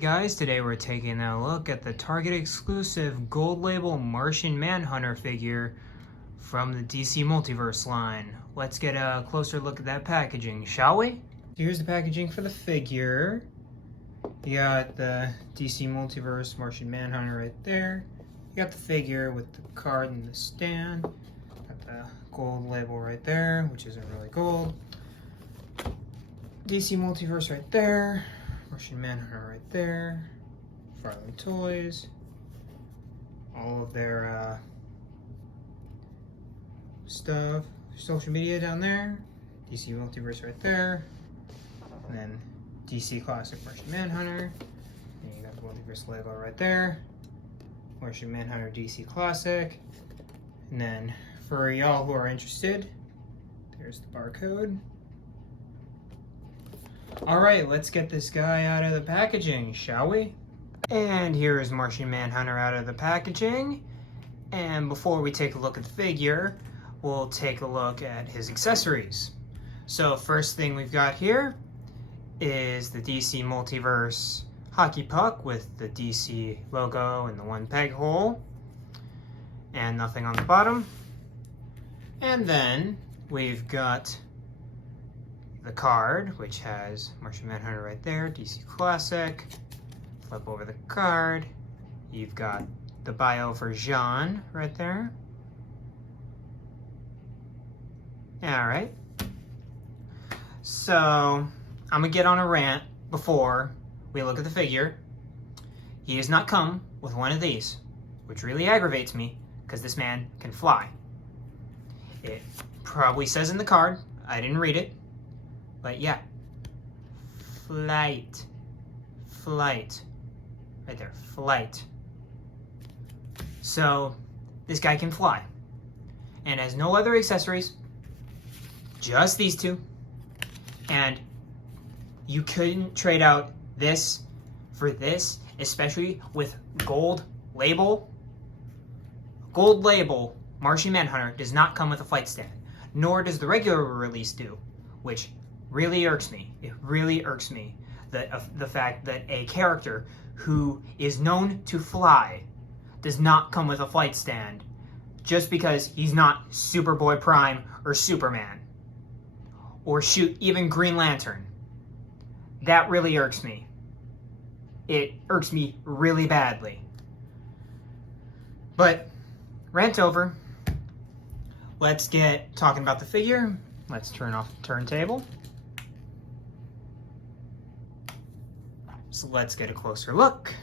Guys, today we're taking a look at the Target exclusive gold label Martian Manhunter figure from the DC Multiverse line. Let's get a closer look at that packaging, shall we? Here's the packaging for the figure. You got the DC Multiverse Martian Manhunter right there. You got the figure with the card and the stand. Got the gold label right there, which isn't really gold. DC Multiverse right there. Martian Manhunter right there. McFarlane Toys. All of their stuff. Social media down there. DC Multiverse right there. And then DC Classic Martian Manhunter. And you got the Multiverse Lego right there. Martian Manhunter DC Classic. And then for y'all who are interested, there's the barcode. Alright, let's get this guy out of the packaging, shall we? And here is Martian Manhunter out of the packaging. And before we take a look at the figure, we'll take a look at his accessories. So first thing we've got here is the DC Multiverse hockey puck with the DC logo and the one peg hole. And nothing on the bottom. And then we've got the card, which has Martian Manhunter right there, DC Classic. Flip over the card. You've got the bio for Jean right there. Alright. So, I'm gonna get on a rant before we look at the figure. He has not come with one of these, which really aggravates me, because this man can fly. It probably says in the card, I didn't read it, but yeah, flight, right there, flight. So this guy can fly and has no other accessories, just these two. And you couldn't trade out this for this, especially with gold label. Gold label Martian Manhunter does not come with a flight stand, nor does the regular release do, which really irks me. It really irks me that the fact that a character who is known to fly does not come with a flight stand just because he's not Superboy Prime or Superman or shoot even Green Lantern. That really irks me. It irks me really badly. But rant over. Let's get talking about the figure. Let's turn off the turntable. So let's get a closer look.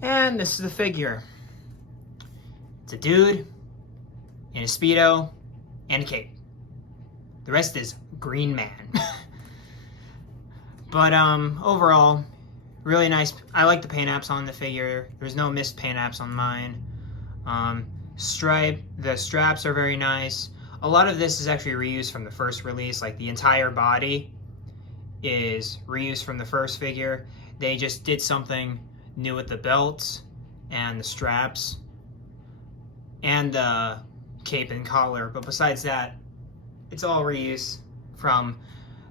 And this is the figure. It's a dude in a Speedo and a cape. The rest is Green Man. But overall, really nice. I like the paint apps on the figure. There's no missed paint apps on mine. The straps are very nice. A lot of this is actually reused from the first release, like the entire body is reused from the first figure. They just did something new with the belts and the straps and the cape and collar, but besides that, it's all reused from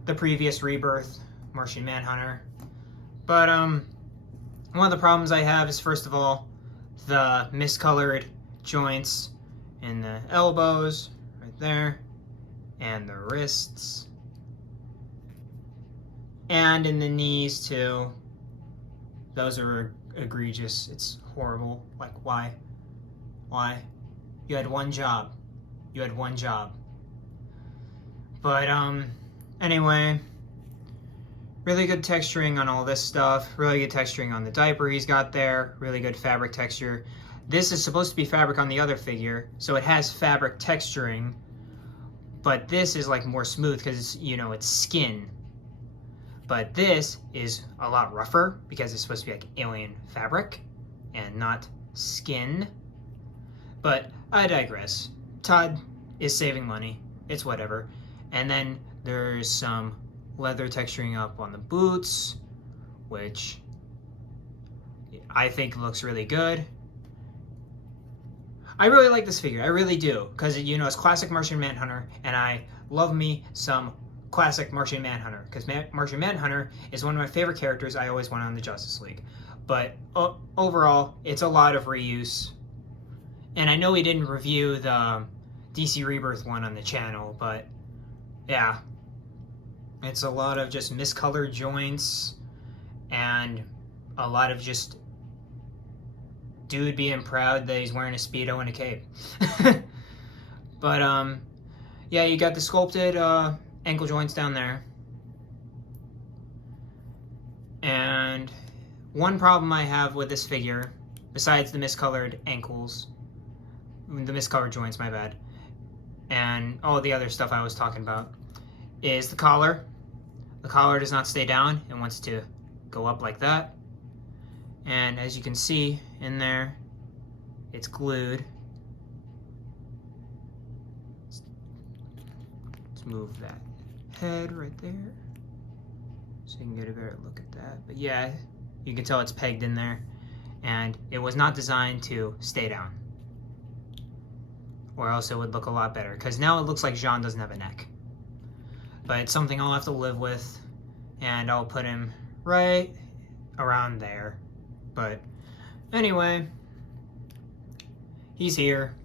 the previous Rebirth Martian Manhunter. But one of the problems I have is, first of all, the miscolored joints in the elbows right there and the wrists. And in the knees too. Those are egregious. It's horrible. Like, why? Why? You had one job. You had one job. But anyway, really good texturing on all this stuff. Really good texturing on the diaper he's got there. Really good fabric texture. This is supposed to be fabric on the other figure, so it has fabric texturing. But this is like more smooth because, you know, it's skin. But this is a lot rougher because it's supposed to be like alien fabric and not skin. But I digress. Todd is saving money. It's whatever. And then there's some leather texturing up on the boots, which I think looks really good. I really like this figure. I really do. Because, you know, it's classic Martian Manhunter, and I love me some classic Martian Manhunter, because Martian Manhunter is one of my favorite characters I always wanted on the Justice League. But overall, it's a lot of reuse. And I know we didn't review the DC Rebirth one on the channel, but yeah, it's a lot of just miscolored joints and a lot of just dude being proud that he's wearing a Speedo and a cape. But yeah, you got the sculpted ankle joints down there. And one problem I have with this figure, besides the miscolored ankles, the miscolored joints, my bad, and all the other stuff I was talking about, is the collar. The collar does not stay down. It wants to go up like that. And as you can see in there, it's glued. Let's move that head right there so you can get a better look at that. But yeah, you can tell it's pegged in there, and it was not designed to stay down, or else it would look a lot better, because now it looks like Jean doesn't have a neck. But it's something I'll have to live with, and I'll put him right around there. But anyway, he's here,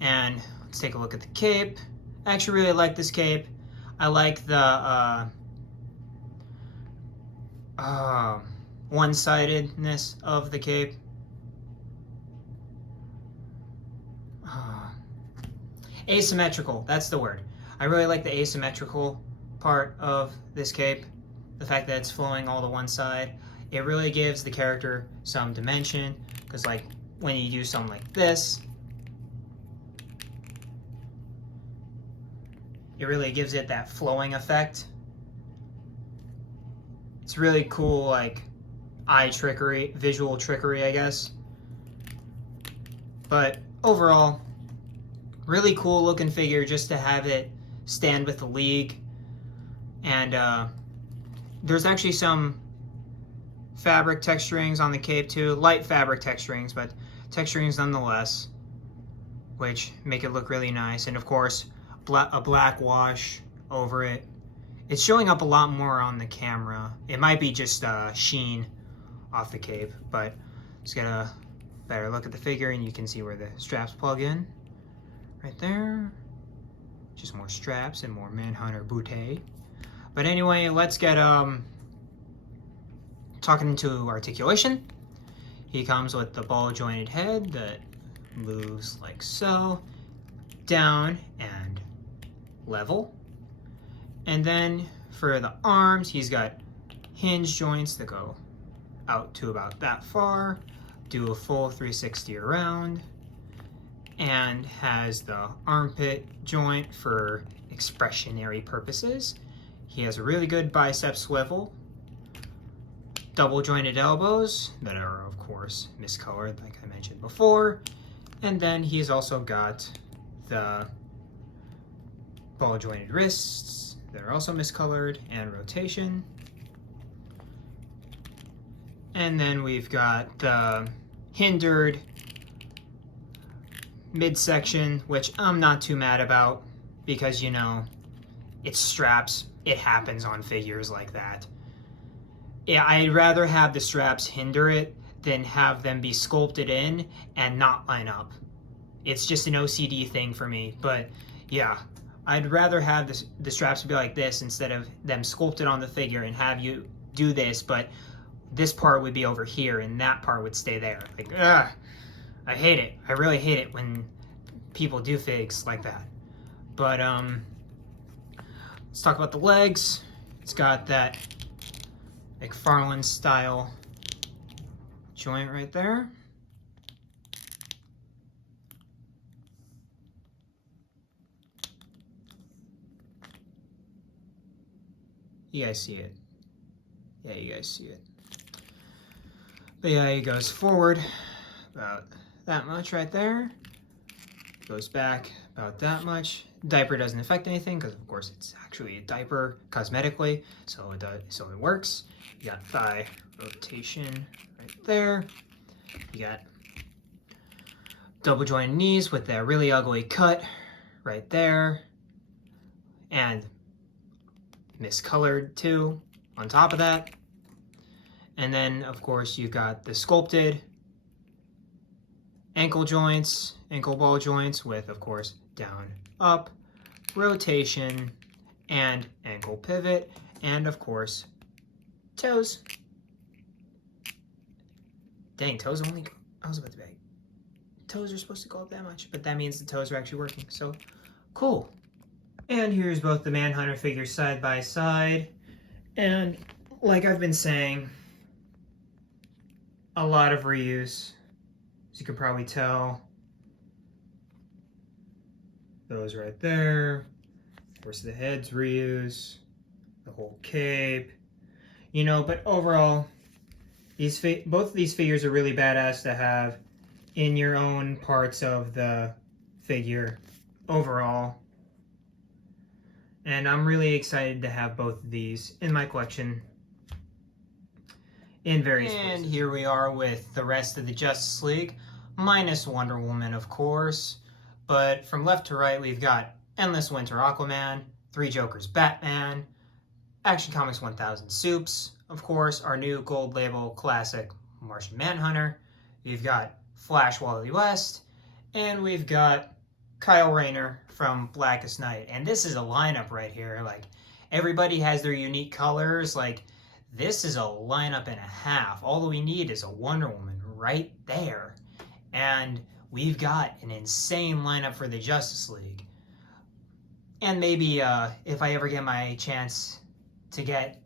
and let's take a look at the cape. I actually really like this cape. I like the one-sidedness of the cape. Asymmetrical, that's the word. I really like the asymmetrical part of this cape. The fact that it's flowing all to one side. It really gives the character some dimension, because like when you do something like this, it really gives it that flowing effect. It's really cool, like eye trickery, visual trickery, I guess. But overall, really cool looking figure just to have it stand with the League. And there's actually some fabric texturings on the cape too, light fabric texturings, but texturings nonetheless, which make it look really nice. And of course, a black wash over it. It's showing up a lot more on the camera. It might be just sheen off the cape, but let's get a better look at the figure, and you can see where the straps plug in right there. Just more straps and more Manhunter bootay. But anyway, let's get talking into articulation. He comes with the ball jointed head that moves like so, down and level. And then for the arms, he's got hinge joints that go out to about that far, do a full 360 around, and has the armpit joint for expressionary purposes. He has a really good bicep swivel, double jointed elbows that are of course miscolored like I mentioned before, and then he's also got the ball jointed wrists that are also miscolored, and rotation. And then we've got the hindered midsection, which I'm not too mad about, because you know, it's straps. It happens on figures like that. Yeah, I'd rather have the straps hinder it than have them be sculpted in and not line up. It's just an OCD thing for me, but yeah, I'd rather have the straps be like this instead of them sculpted on the figure and have you do this, but this part would be over here and that part would stay there. Like, ugh, I hate it. I really hate it when people do figs like that. But let's talk about the legs. It's got that McFarlane style joint right there. You guys see it? Yeah, you guys see it. But yeah, he goes forward about that much right there. Goes back about that much. Diaper doesn't affect anything because of course it's actually a diaper cosmetically, so it works. You got thigh rotation right there. You got double jointed knees with that really ugly cut right there. And miscolored too on top of that. And then, of course, you've got the sculpted ankle joints, ankle ball joints with, of course, down, up, rotation, and ankle pivot, and, of course, toes. Dang, toes only, I was about to say, toes are supposed to go up that much, but that means the toes are actually working, so cool. And here's both the Manhunter figures side by side, and like I've been saying, a lot of reuse, as you can probably tell. Those right there. Of course, the head's reuse, the whole cape, you know. But overall, both of these figures are really badass to have in your own parts of the figure overall. And I'm really excited to have both of these in my collection in various places. And here we are with the rest of the Justice League, minus Wonder Woman, of course. But from left to right, we've got Endless Winter Aquaman, Three Jokers Batman, Action Comics 1000 Supes, of course, our new gold label classic Martian Manhunter. We've got Flash Wally West, and we've got Kyle Rayner from Blackest Night. And this is a lineup right here. Like, everybody has their unique colors. Like, this is a lineup and a half. All we need is a Wonder Woman right there. And we've got an insane lineup for the Justice League. And maybe if I ever get my chance to get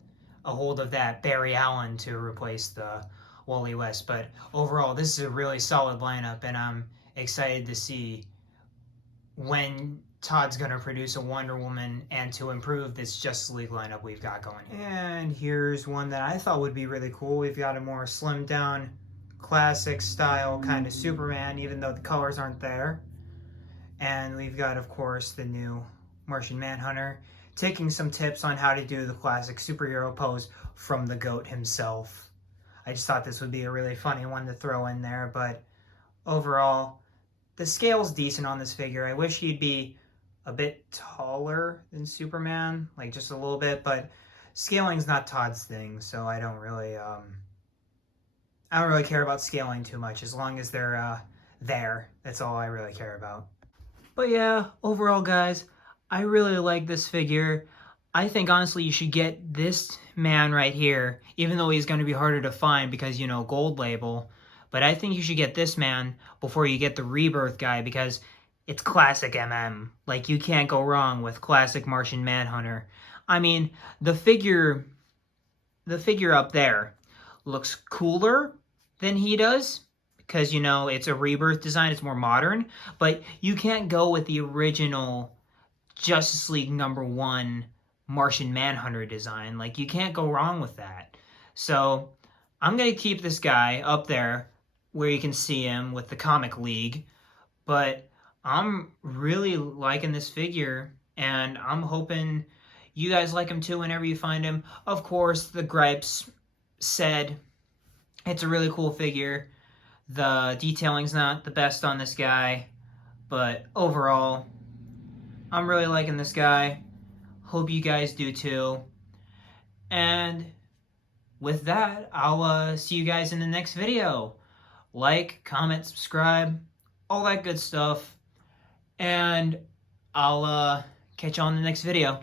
a hold of that Barry Allen to replace the Wally West. But overall, this is a really solid lineup, and I'm excited to see when Todd's going to produce a Wonder Woman and to improve this Justice League lineup we've got going here. And here's one that I thought would be really cool. We've got a more slimmed down, classic style kind of Superman, even though the colors aren't there. And we've got, of course, the new Martian Manhunter, taking some tips on how to do the classic superhero pose from the GOAT himself. I just thought this would be a really funny one to throw in there, but overall, the scale's decent on this figure. I wish he'd be a bit taller than Superman, like just a little bit, but scaling's not Todd's thing, so I don't really care about scaling too much. As long as they're there, that's all I really care about. But yeah, overall, guys, I really like this figure. I think, honestly, you should get this man right here, even though he's going to be harder to find because, you know, gold label. But I think you should get this man before you get the Rebirth guy because it's classic MM. Like, you can't go wrong with classic Martian Manhunter. I mean, the figure up there looks cooler than he does because, you know, it's a Rebirth design. It's more modern. But you can't go with the original Justice League #1 Martian Manhunter design. Like, you can't go wrong with that. So I'm going to keep this guy up there where you can see him with the Comic League. But I'm really liking this figure, and I'm hoping you guys like him too whenever you find him. Of course, the gripes said it's a really cool figure. The detailing's not the best on this guy, but overall, I'm really liking this guy. Hope you guys do too. And with that, I'll see you guys in the next video. Like, comment, subscribe, all that good stuff. And I'll catch you on the next video.